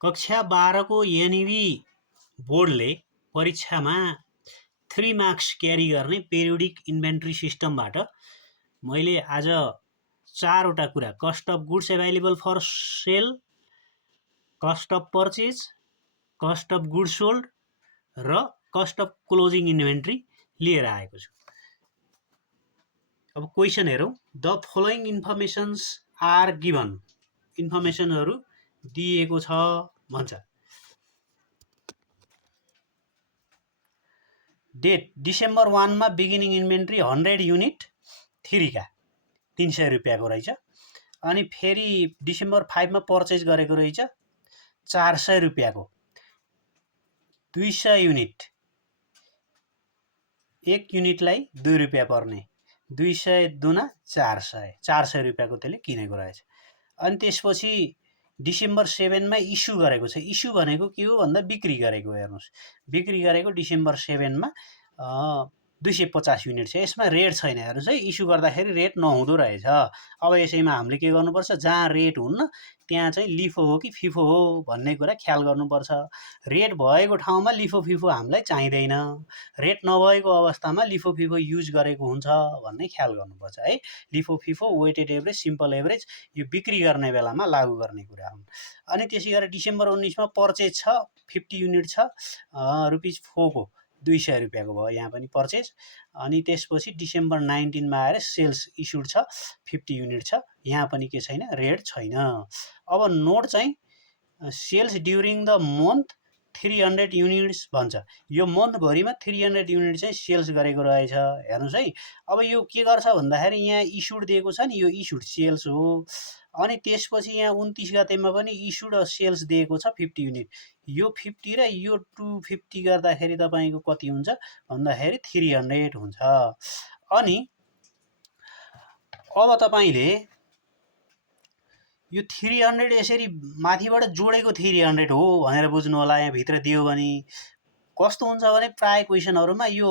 कक्षा 12 को एनइबी बोर्डले परीक्षामा 3 मार्क्स क्यारी गर्ने पेरियोडिक इन्भेन्ट्री सिस्टमबाट मैले आज 4 वटा कुरा cost of goods available for sale, cost of purchase, cost of goods sold र कस्ट अफ क्लोजिङ इन्भेन्ट्री लिएर आएको छु। अब क्वेसन हेरौँ। The following informations are given, इन्फर्मेसनहरू दिएको छ भन्छ। डेट डिसेम्बर 1 मा बिगिनिङ इन्भेन्ट्री 100 युनिट 3 का 300 रुपियाँको रहेछ। अनि फेरि डिसेम्बर 5 मा पर्चेज गरेको रहेछ 400 रुपियाँको 200 युनिट, एक युनिटलाई 2 रुपियाँ पर्ने 200 दुना 400 रुपियाँको त्यसले किनेको रहेछ। अनि त्यसपछि डिसेम्बर 7 मा इस्यु गरेको छ। इस्यु भनेको के हो भन्दा बिक्री गरेको। हेर्नुहोस्, बिक्री गरेको डिसेम्बर 7 मा 250 युनिट छ। यसमा रेट छैन। हेर्नुहोस् है, इस्यु गर्दाखेरि रेट नहुँदो रहेछ। अब यसैमा हामीले के गर्नुपर्छ, जहाँ रेट हुन्न त्यहाँ चाहिँ लिफो हो कि फिफो हो भन्ने कुरा ख्याल गर्नुपर्छ। रेट भएको ठाउँमा लिफो फिफो हामीलाई चाहिँदैन, रेट नभएको अवस्थामा लिफो फिफो युज गरेको हुन्छ भन्ने ख्याल गर्नुपर्छ है। LIFO FIFO, weighted average, simple average यो बिक्री गर्ने बेलामा लागू गर्ने कुरा हुन्। अनि त्यसै गरी डिसेम्बर 19 मा पर्चेज छ 50 युनिट छ रुपिज 4 को 200 रुपियाँको भयो यहाँ पनि पर्चेज। अनि त्यसपछि डिसेम्बर 19 मा आएर सेल्स इस्युड छ 50 युनिट छ, यहाँ पनि के छैन, रेट छैन। अब नोट चाहिँ sales during the month 300 units भन्छ। यो मन्थभरिमा 300 युनिट चाहिँ सेल्स गरेको रहेछ। हेर्नुहोस् है, अब यो के गर्छ भन्दाखेरि यहाँ इस्युड दिएको छ नि, यो इस्युड सेल्स हो। अनि त्यसपछि यहाँ 29 गतेमा पनि इस्युड सेल्स दिएको छ 50 युनिट। यो 50 र यो 250 गर्दाखेरि तपाईँको कति हुन्छ भन्दाखेरि 300 हुन्छ। अनि अब तपाईँले यो 300 यसरी माथिबाट जोडेको 300 हो भनेर बुझ्नु होला। यहाँ भित्र दियो भने कस्तो हुन्छ भने प्राय क्वेसनहरुमा यो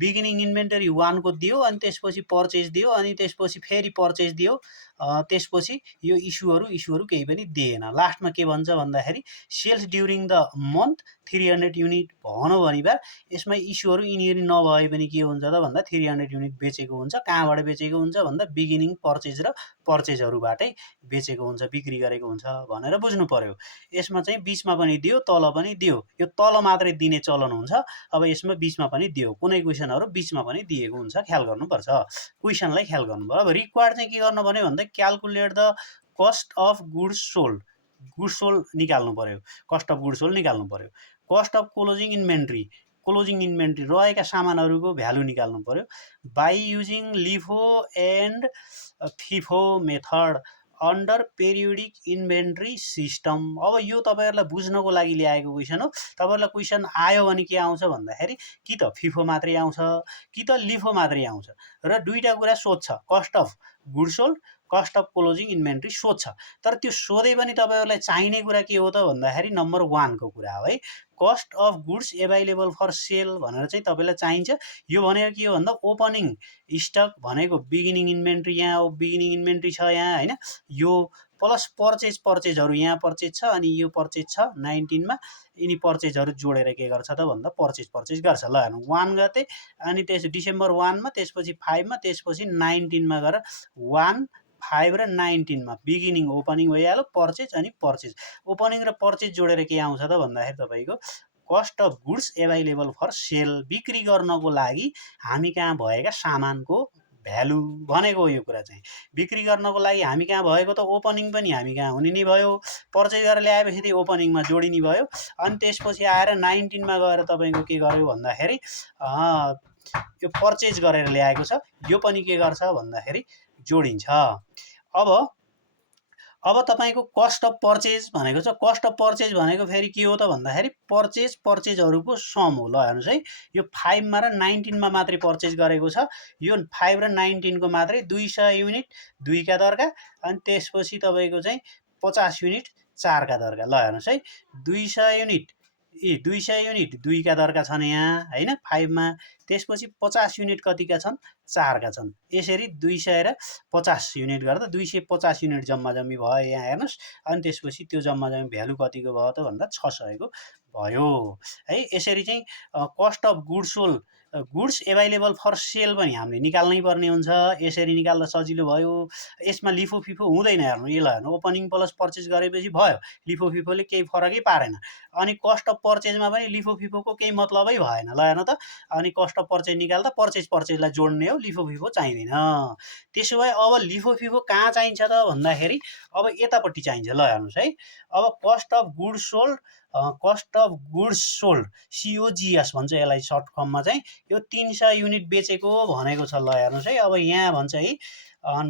बिगिनिङ इन्भेन्टरी 1 को दियो, अनि त्यसपछि पर्चेज दियो, अनि त्यसपछि फेरि पर्चेज दियो, त्यसपछि यो इस्युहरू केही पनि दिएन। लास्टमा के भन्छ भन्दाखेरि sales during the month 300 unit भनौँ भने बा यसमा इस्युहरू यिनीहरू नभए पनि के हुन्छ त भन्दा 300 युनिट बेचेको हुन्छ। कहाँबाट बेचेको हुन्छ भन्दा बिगिनिङ पर्चेज र पर्चेजहरूबाटै बेचेको हुन्छ, बिक्री गरेको हुन्छ भनेर बुझ्नु पर्यो। यसमा चाहिँ बीचमा पनि दियो, तल पनि दियो। यो तल मात्रै दिने चलन हुन्छ। अब यसमा बीचमा पनि दियो, कुनै क्वेसनहरु बीचमा पनि दिएको हुन्छ, ख्याल गर्नुपर्छ। क्वेसनलाई ख्याल गर्नुपर्छ। अब रिक्वायर्ड चाहिँ के गर्नु पर्यो भन्दा calculate the cost of goods sold, goods sold निकाल्नु पर्यो, कस्ट अफ गुड्स सोल्ड निकाल्नु पर्यो। Cost of closing inventory, closing inventory रहेका सामानहरूको भ्यालु निकाल्नु पर्यो by using LIFO and FIFO method under periodic inventory system. अब यो तपाईहरुलाई बुझ्नको लागि ल्याएको क्वेसन हो। तपाईहरुलाई क्वेसन आयो भने के आउँछ भन्दाखेरि कि त फिफो मात्रै आउँछ कि त लिफो मात्रै आउँछ र दुईटा कुरा सोध्छ, cost of goods sold, cost of closing inventory सोध्छ। तर त्यो सोधे पनि तपाईहरुलाई चाहिने कुरा के हो त भन्दाखेरि नम्बर 1 को कुरा हो है, cost of goods available for sale भनेर चाहिँ तपाईलाई चाहिन्छ। यो भनेको के हो भन्दा ओपनिङ स्टक भनेको बिगिनिङ इन्भेन्ट्री, यहाँ बिगिनिङ इन्भेन्ट्री छ यहाँ हैन, यो प्लस पर्चेजहरु यहाँ पर्चेज छ, अनि यो पर्चेज छ 19 मा, यिनी पर्चेजहरु जोडेर के गर्छ त भन्दा पर्चेज गर्छ। ल हेर्नु 1 गते, अनि त्यस डिसेम्बर 1 मा, त्यसपछि 5 मा, त्यसपछि 19 मा गएर 1, 5 र 19 मा बिगिनिङ ओपनिङ भइहाल्यो, पर्चेज अनि पर्चेज, ओपनिङ र पर्चेज जोडेर के आउँछ त भन्दाखेरि तपाईको cost of goods available for sale, बिक्री गर्नको लागि हामी कहाँ भएका सामानको भ्यालु भनेको यो कुरा चाहिँ। बिक्री गर्नको लागि हामी कहाँ भएको त ओपनिङ पनि हामी कहाँ हुने नै भयो, पर्चेज गरेर ल्याएपछि त्यो ओपनिङमा जोडिने भयो। अनि त्यसपछि आएर 19 मा गएर तपाईको के गर्यो भन्दाखेरि यो पर्चेज गरेर ल्याएको छ, यो पनि के गर्छ भन्दाखेरि जोडिन्छ। अब तपाईको कस्ट अफ पर्चेज भनेको छ। कस्ट अफ पर्चेज भनेको फेरि के हो त भन्दाखेरि पर्चेजहरुको सम हो। ल हेर्नुस् है, यो 5 मा र 19 मा मात्रै पर्चेज गरेको छ। यो 5 र 19 को मात्रै 200 युनिट 2 का दरका, अनि त्यसपछि तपाईको चाहिँ 50 युनिट 4 का दरका। ल हेर्नुस् है, 200 युनिट 200 युनिट 2 का दरका छन् यहाँ हैन 5 मा। त्यसपछि 50 युनिट कतिका छन् 4 का छन्। यसरी 200 र 50 युनिट गर्दा 250 युनिट जम्मा जम्मी भयो यहाँ हेर्नुस्। अनि त्यसपछि त्यो जम्मा जम्मी भ्यालु कतिको भयो त भन्दा 600 को भयो है। यसरी चाहिँ cost of goods sold goods available for sale पनि हामीले निकाल्नै पर्ने हुन्छ। यसरी निकाल्दा सजिलो भयो। यसमा लिफो फिफो हुँदैन। हेर्नु यसलाई हेर्नु ओपनिङ प्लस पर्चेज गरेपछि भयो। लिफो फिफोले केही फरकै पारेन। अनि कस्ट अफ पर्चेजमा पनि लिफो फिफोको केही मतलबै भएन। ल हेर्नु त अनि कस्ट अफ पर्चेज निकाल्दा पर्चेजलाई जोड्ने हो लिफो फिफो चाहिँदैन। त्यसो भए अब लिफो फिफो कहाँ चाहिन्छ त भन्दाखेरि अब यतापट्टि चाहिन्छ। ल हेर्नुहोस् है अब cost of goods sold cost of goods sold COGS भन्छ यसलाई सर्ट फर्ममा चाहिँ। यो 300 युनिट बेचेको भनेको छ। ल हेर्नुहोस् है अब यहाँ भन्छ है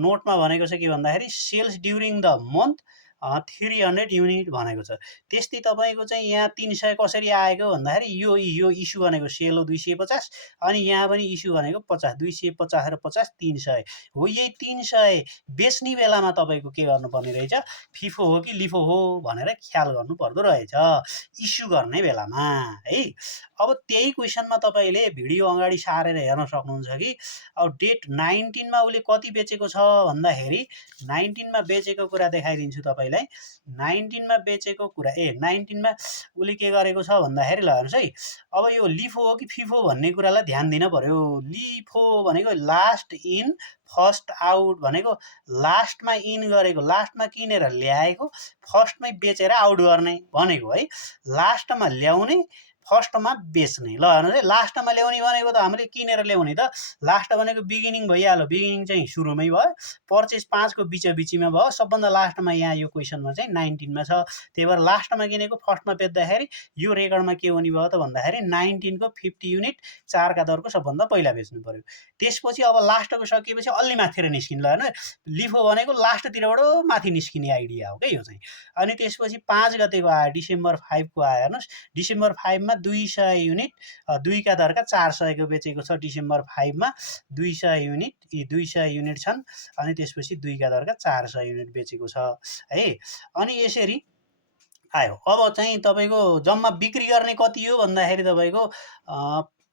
नोटमा भनेको छ के भन्दाखेरि sales during the month 300 unit भनेको छ। त्यस्तै तपाईँको चाहिँ यहाँ 300 कसरी आएको भन्दाखेरि यो इस्यु भनेको सेल हो 250 अनि यहाँ पनि इस्यु भनेको 50 250 र 50 300 हो। यही 300 बेच्ने बेलामा तपाईँको के गर्नुपर्ने रहेछ फिफो हो कि लिफो हो भनेर ख्याल गर्नु पर्दो रहेछ इस्यु गर्ने बेलामा है। अब त्यही क्वेसनमा तपाईँले भिडियो अगाडि सारेर हेर्न सक्नुहुन्छ कि अब डेट 19 मा उसले कति बेचेको छ भन्दाखेरि 19 मा बेचेको कुरा देखाइदिन्छु तपाईँलाई। 19 मा बेचेको कुरा 19 मा उसले के गरेको छ भन्दाखेरि ल हेर्नुहोस् है अब यो लिफो हो कि फिफो भन्ने कुरालाई ध्यान दिन पर्यो। लिफो भनेको लास्ट इन फर्स्ट आउट भनेको लास्टमा इन गरेको लास्टमा किनेर ल्याएको फर्स्टमै बेचेर आउट गर्ने भनेको है। लास्टमा ल्याउने फर्स्टमा बेच्ने। ल हेर्नुहोस् है लास्टमा ल्याउने भनेको त हामीले किनेर ल्याउने त लास्ट भनेको बिगिनिङ भइहाल्यो। बिगिनिङ चाहिँ सुरुमै भयो। पर्चेज 5 को बिचमा भयो। सबभन्दा लास्टमा यहाँ यो क्वेसनमा चाहिँ 19 मा छ। त्यही भएर लास्टमा किनेको फर्स्टमा बेच्दाखेरि यो रेकर्डमा के हुने भयो त भन्दाखेरि 19 को 50 युनिट 4 का दरको सबभन्दा पहिला बेच्नु पर्यो। त्यसपछि अब लास्टको सकिएपछि अलि माथितिर निस्किनु। ल हेर्नु लिफो भनेको लास्टतिरबाट माथि निस्किने आइडिया हो क्या यो चाहिँ। अनि त्यसपछि 5 गतेको आयो डिसेम्बर 5 को आयो। हेर्नुहोस् डिसेम्बर 5 मा 200 युनिट 2 का दरका 400 को बेचेको छ। डिसेम्बर 5 मा 200 युनिट 200 युनिट छन् अनि त्यसपछि 2 का दरका 400 युनिट बेचेको छ है। अनि यसरी आयो। अब चाहिँ तपाईँको जम्मा बिक्री गर्ने कति हो भन्दाखेरि तपाईँको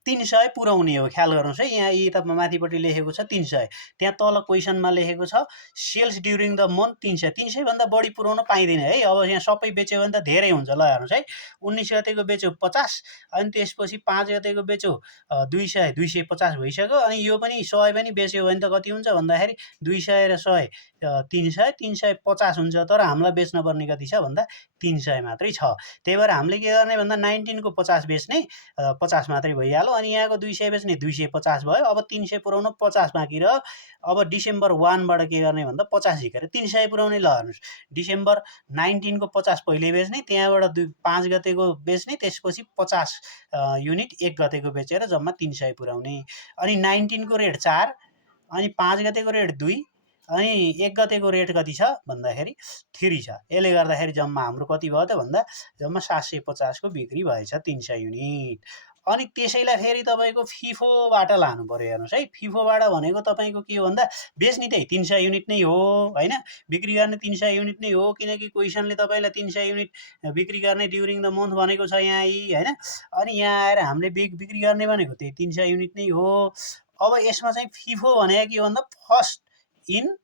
300 पुर्याउने हो। ख्याल गर्नुहोस् है यहाँ यता माथिपट्टि लेखेको छ 300 त्यहाँ तल क्वेसनमा लेखेको छ सेल्स ड्युरिङ द मन्थ 300 300 भन्दा बढी पुर्याउन पाइँदैन है। अब यहाँ सबै बेच्यो भने त धेरै हुन्छ। ल हेर्नुहोस् है 19 गतेको बेच्यो 50 अनि त्यसपछि 5 गतेको बेच्यो 200 250 भइसक्यो। अनि यो पनि 100 पनि बेच्यो भने त कति हुन्छ भन्दाखेरि 200 र 100 300 350 हुन्छ। तर हामीलाई बेच्न पर्ने कति छ भन्दा 300 मात्रै छ। त्यही भएर हामीले के गर्ने भन्दा 19 को 50 बेच्ने 50 मात्रै भइहाल्यो। अनि यहाँको 200 बेच्ने 250 भयो। अब 300 पुर्याउन 50 बाँकी रह्यो। अब डिसेम्बर 1 बाट के गर्ने भन्दा 50 झिकेर 300 पुर्याउने। ल हेर्नुहोस् डिसेम्बर 19 को 50 पहिले बेच्ने त्यहाँबाट 5 गतेको बेच्ने त्यसपछि 50 युनिट 1 गतेको बेचेर जम्मा 300 पुर्याउने। अनि 19 को रेट 4 अनि 5 गतेको रेट 2 अनि 1 गतेको रेट कति छ भन्दाखेरि 3 छ। यसले गर्दाखेरि जम्मा हाम्रो कति भयो त भन्दा जम्मा 750 को बिक्री भएछ 300 युनिट। अनि त्यसैलाई फेरि तपाईँको फिफोबाट लानु पर्यो। हेर्नुहोस् है फिफोबाट भनेको तपाईँको के हो भन्दा बेच्ने त्यही 300 युनिट नै हो होइन। बिक्री गर्ने 300 युनिट नै हो किनकि क्वेसनले तपाईँलाई 300 युनिट बिक्री गर्ने ड्युरिङ द मन्थ भनेको छ यहाँ होइन। अनि यहाँ आएर हामीले बिक्री गर्ने भनेको त्यही 300 युनिट नै हो। अब यसमा चाहिँ फिफो भनेको के भन्दा फर्स्ट इन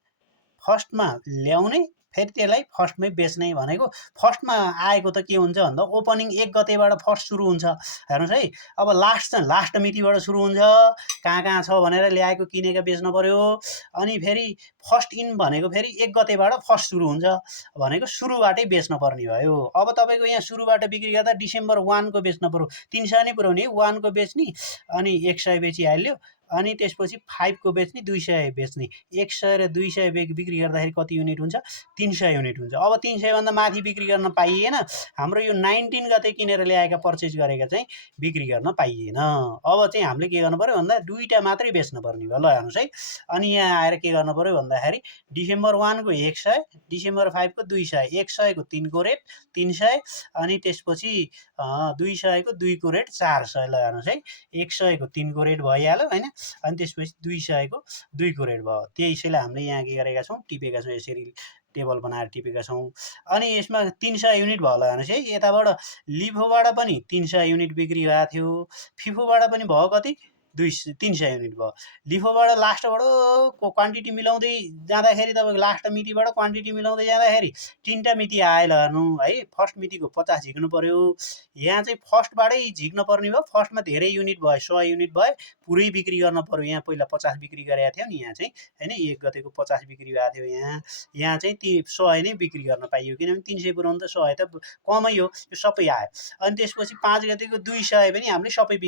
फर्स्टमा ल्याउने फेरि त्यसलाई फर्स्टमै बेच्ने भनेको। फर्स्टमा आएको त के हुन्छ भन्दा ओपनिङ 1 गतेबाट फर्स्ट सुरु हुन्छ। हेर्नुहोस् है अब लास्ट चाहिँ लास्ट मितिबाट सुरु हुन्छ। कहाँ कहाँ छ भनेर ल्याएको किनेका बेच्न पर्यो। अनि फेरि फर्स्ट इन भनेको फेरि 1 गतेबाट फर्स्ट सुरु हुन्छ भनेको सुरुबाटै बेच्न पर्ने भयो। अब तपाईँको यहाँ सुरुबाट बिक्री गर्दा डिसेम्बर 1 को बेच्न पर्यो 300 नै पुर्याउने 1 को बेच्ने अनि 100 बेचिहाल्यो। अनि त्यसपछि 5 को बेच्ने 200 बेच्ने 100 र 200 बिक्री गर्दाखेरि कति युनिट हुन्छ 300 युनिट हुन्छ। अब 300 भन्दा माथि बिक्री गर्न पाइएन। हाम्रो यो 19 गते किनेर ल्याएका पर्चेज गरेका चाहिँ बिक्री गर्न पाइएन। अब चाहिँ हामीले के गर्नु पर्यो भन्दा दुईटा मात्रै बेच्न पर्ने भयो। ल हेर्नुहोस् है अनि यहाँ आएर के गर्नु पर्यो भन्दाखेरि डिसेम्बर 1 को 100 डिसेम्बर 5 को 200 100 को 3 को रेट 300 अनि त्यसपछि 200 को 2 को रेट 400। ल हेर्नुहोस् है 100 को 3 को रेट भइहाल्यो होइन। अनि त्यसपछि 200 को 2 को रेट भयो। त्यसैले हामीले यहाँ के गरेका छौँ टिपेका छौँ यसरी टेबल बनाएर टिपेका छौँ। अनि यसमा 300 युनिट भयो ल हेर्नुहोस् है, यताबाट लिफोबाट पनि 300 युनिट बिक्री भएको थियो, फिफोबाट पनि भयो कति 300 युनिट भयो। लिफोबाट लास्टबाट क्वान्टिटी मिलाउँदै जाँदाखेरि तपाईँको लास्ट मितिबाट क्वान्टिटी मिलाउँदै जाँदाखेरि 3टा मिति आयो ल हेर्नु है। फर्स्ट मितिको 50 झिक्नु पर्यो, यहाँ चाहिँ फर्स्टबाटै झिक्न पर्ने भयो। फर्स्टमा धेरै युनिट भयो, 100 युनिट भयो, पुरै बिक्री गर्न पर्यो। यहाँ पहिला 50 बिक्री गरेका थियो नि, यहाँ चाहिँ होइन 1 गतेको 50 बिक्री भएको थियो। यहाँ चाहिँ ती 100 नै बिक्री गर्न पाइयो, किनभने 300 पुऱ्याउनु त 100 त कमै हो, यो सबै आयो। अनि त्यसपछि 5 गतेको 200 पनि हामीले सबै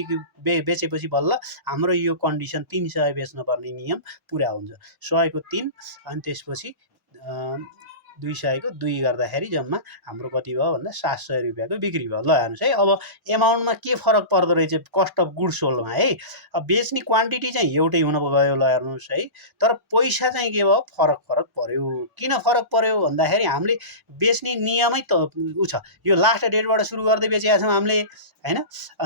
बेचेपछि बल्ल हाम्रो यो कन्डिसन 300 बेच्नुपर्ने नियम पुरा हुन्छ। 100 को 3 अनि त्यसपछि 200 को 2 गर्दाखेरि जम्मा हाम्रो कति भयो भन्दा 700 रुपियाँको बिक्री भयो। ल हेर्नुहोस् है, अब एमाउन्टमा के फरक पर्दो रहेछ कस्ट अफ गुड्स सोल्डमा है। अब बेच्ने क्वान्टिटी चाहिँ एउटै हुन गयो ल हेर्नुहोस् है, तर पैसा चाहिँ के भयो फरक पर्यो। किन फरक पर्यो भन्दाखेरि हामीले बेच्ने नियमै त उ छ, यो लास्ट डेटबाट सुरु गर्दै बेचेका छौँ हामीले होइन,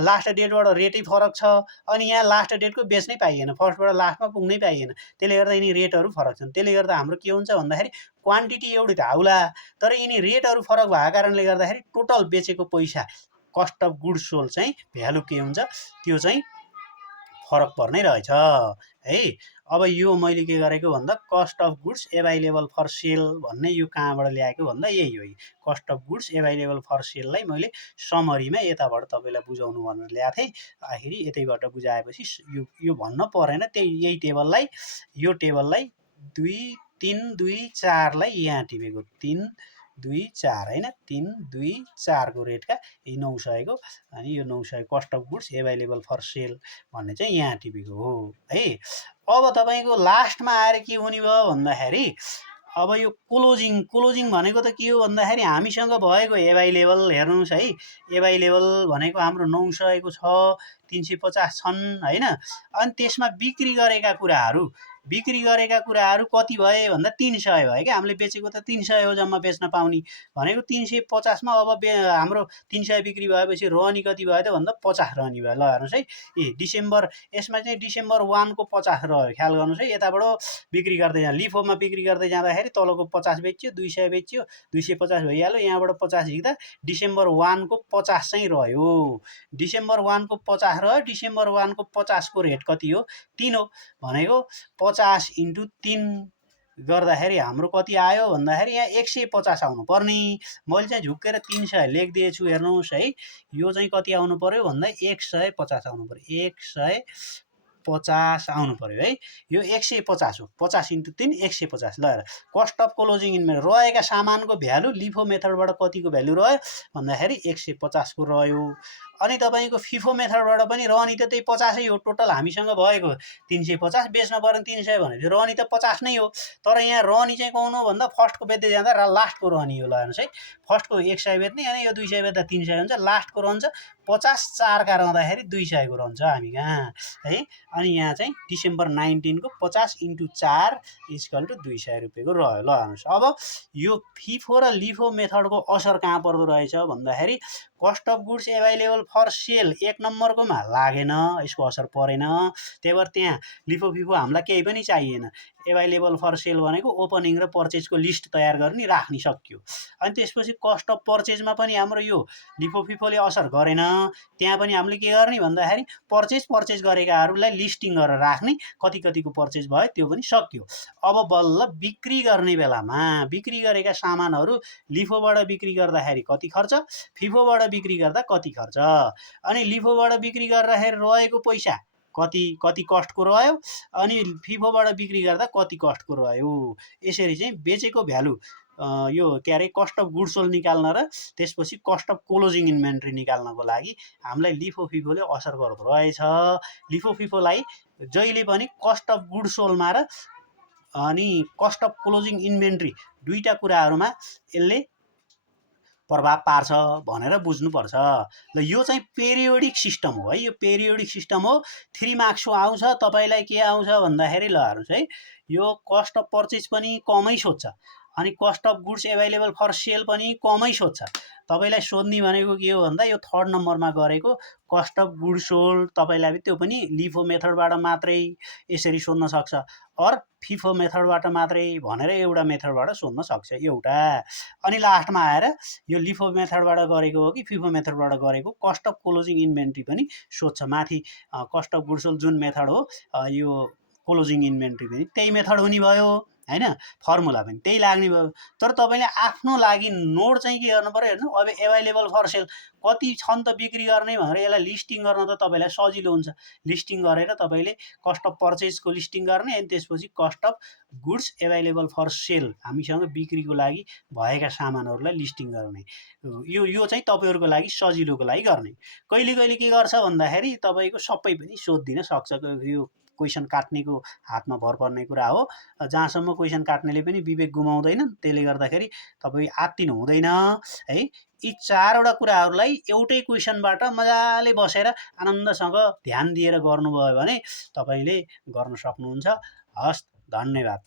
लास्ट डेटबाट रेटै फरक छ। अनि यहाँ लास्ट डेटको बेच्नै पाइएन, फर्स्टबाट लास्टमा पुग्नै पाइएन, त्यसले गर्दा यिनी रेटहरू फरक छन्। त्यसले गर्दा हाम्रो के हुन्छ भन्दाखेरि क्वान्टिटी एउटै त आउला, तर यिनी रेटहरू फरक भएको कारणले गर्दाखेरि टोटल बेचेको पैसा कस्ट अफ गुड्स सोल्ड चाहिँ भ्यालु के हुन्छ त्यो चाहिँ फरक पर्नै रहेछ है। अब यो मैले के गरेको भन्दा cost of goods available for sale भन्ने यो कहाँबाट ल्याएको भन्दा यही हो, cost of goods available for सेललाई मैले समरीमा यताबाट तपाईँलाई बुझाउनु भनेर ल्याएको थिएँ। आखिर यतैबाट बुझाएपछि यो भन्न परेन, त्यही यही टेबललाई यो टेबललाई 2 3 2 4लाई यहाँ टिपेको 3 2 4 होइन 3 2 4 को रेटका यी 900 को, अनि यो 900 cost of goods available for sale भन्ने चाहिँ यहाँ टिपेको हो है। अब तपाईँको लास्टमा आएर के हुने भयो भन्दाखेरि अब यो क्लोजिङ भनेको त के हो भन्दाखेरि हामीसँग भएको एभाइलेबल हेर्नुहोस् है, एभाइलेबल भनेको हाम्रो 900 को छ, 350 छन् होइन। अनि त्यसमा बिक्री गरेका कुराहरू कति भए भन्दा 300 भयो क्या, हामीले बेचेको त 300 हो जम्मा बेच्न पाउने भनेको। 350मा अब हाम्रो 300 बिक्री भएपछि रहने कति भयो त भन्दा 50 रहने भयो। ल हेर्नुहोस् है, डिसेम्बर यसमा चाहिँ डिसेम्बर 1 को 50 रह्यो, ख्याल गर्नुहोस् है। यताबाट बिक्री गर्दै जाँदा लिफोमा बिक्री गर्दै जाँदाखेरि तलको 50 बेच्यो, 200 बेच्यो, 250 भइहाल्यो। यहाँबाट 50 झिक्दा डिसेम्बर 1 को 50 चाहिँ रह्यो, डिसेम्बर 1 को 50 रह्यो। डिसेम्बर 1 को 50 को रेट कति हो 3 हो भनेको 50 × 3 गर्दाखेरि हाम्रो कति आयो भन्दाखेरि यहाँ 150 आउनु पर्ने। मैले चाहिँ झुक्केर 300 लेखिदिएछु हेर्नुहोस् है, यो चाहिँ कति आउनु पर्यो भन्दा 150 आउनु पर्यो, 150 आउनु पर्यो है। यो 150 हो, 50 × 3 150। ल हेर, कस्ट अफ क्लोजिङ इन्भेन्टरी रहेका सामानको भ्यालु लिफो मेथडबाट कतिको भ्यालु रह्यो भन्दाखेरि 150 को रह्यो। अनि तपाईँको फिफो मेथडबाट पनि रहने त त्यही 50 हो, टोटल हामीसँग भएको 350 बेच्न पर्ने 300 भने रहने त 50 नै हो। तर यहाँ रहने चाहिँ कौन हो भन्दा फर्स्टको बेच्दै जाँदा लास्टको रहने हो। ल हेर्नुहोस् है, फर्स्टको 100 बेच्ने अनि यो 200 बेच्दा 300 हुन्छ, लास्टको रहन्छ 50, 4 का रहँदाखेरि 200 को रहन्छ हामी कहाँ है। अनि यहाँ चाहिँ डिसेम्बर 19 को 50 × 4 = 200 रुपियाँको रह्यो। ल हेर्नुहोस्, अब यो फिफो र लिफो मेथडको असर कहाँ पर्दो रहेछ भन्दाखेरि cost of goods available for sale 1 नम्बरकोमा लागेन, यसको असर परेन। त्यही भएर त्यहाँ लिफो फिफो हामीलाई केही पनि चाहिएन। एभाइलेबल फर सेल भनेको ओपनिङ र पर्चेजको लिस्ट तयार गर्ने राख्ने सक्यो। अनि त्यसपछि कस्ट अफ पर्चेजमा पनि हाम्रो यो लिफो फिफोले असर गरेन, त्यहाँ पनि हामीले के गर्ने भन्दाखेरि पर्चेज गरेकाहरूलाई लिस्टिङ गरेर राख्ने, कति कतिको पर्चेज भयो त्यो पनि सक्यो। अब बल्ल बिक्री गर्ने बेलामा बिक्री गरेका सामानहरू लिफोबाट बिक्री गर्दाखेरि कति खर्च, फिफोबाट बिक्री गर्दा कति खर्च, अनि लिफोबाट बिक्री गर्दाखेरि रहेको पैसा कति कस्टको रह्यो, अनि फिफोबाट बिक्री गर्दा कति कस्टको रह्यो। यसरी चाहिँ बेचेको भ्यालु यो के अरे कस्ट अफ गुड्स सोल्ड निकाल्न र त्यसपछि कस्ट अफ क्लोजिङ इन्भेन्ट्री निकाल्नको लागि हामीलाई लिफो फिफोले असर गर्दो रहेछ। लिफो फिफोलाई जहिले पनि कस्ट अफ गुड्स सोल्डमा र अनि कस्ट अफ क्लोजिङ इन्भेन्ट्री दुईटा कुराहरूमा यसले प्रभाव पार्छ भनेर बुझ्नुपर्छ। ल यो चाहिँ पेरियोडिक सिस्टम हो है, यो पेरियोडिक सिस्टम हो। 3 मार्क्सको आउँछ, तपाईँलाई के आउँछ भन्दाखेरि ल हेर्नुहोस् है, यो कस्ट अफ पर्चेज पनि कमै सोध्छ अनि cost of goods available for sale पनि कमै सोध्छ। तपाईँलाई सोध्ने भनेको के हो भन्दा यो थर्ड नम्बरमा गरेको कस्ट अफ गुड्स सोल्ड तपाईँलाई त्यो पनि लिफो मेथडबाट मात्रै यसरी सोध्न सक्छ, अर फिफो मेथडबाट मात्रै भनेर एउटा मेथडबाट सोध्न सक्छ एउटा। अनि लास्टमा आएर यो लिफो मेथडबाट गरेको हो कि फिफो मेथडबाट गरेको कस्ट अफ क्लोजिङ इन्भेन्ट्री पनि सोध्छ। माथि कस्ट अफ गुड्स सोल्ड जुन मेथड हो यो क्लोजिङ इन्भेन्ट्री पनि त्यही मेथड हुने भयो हैन, फर्मुला पनि त्यही लाग्ने भयो। तर तपाईँले आफ्नो लागि नोड चाहिँ के गर्नु पर्यो हेर्नु, अब एभाइलेबल फर सेल कति छन् त बिक्री गर्ने भनेर यसलाई लिस्टिङ गर्न त तपाईँलाई सजिलो हुन्छ। लिस्टिङ गरेर तपाईँले कस्ट अफ पर्चेजको लिस्टिङ गर्ने अनि त्यसपछि cost of goods available for sale हामीसँग बिक्रीको लागि भएका सामानहरूलाई लिस्टिङ गर्ने। यो चाहिँ तपाईँहरूको लागि सजिलोको लागि गर्ने। कहिले कहिले के गर्छ भन्दाखेरि तपाईँको सबै पनि सोधिदिन सक्छ, यो क्वेसन काट्नेको हातमा भर पर्ने कुरा हो। जहाँसम्म क्वेसन काट्नेले पनि विवेक गुमाउँदैन, त्यसले गर्दाखेरि तपाईँ आत्तिनु हुँदैन है। यी चारवटा कुराहरूलाई एउटै क्वेसनबाट मजाले बसेर आनन्दसँग ध्यान दिएर गर्नुभयो भने तपाईँले गर्न सक्नुहुन्छ। हस्, धन्यवाद।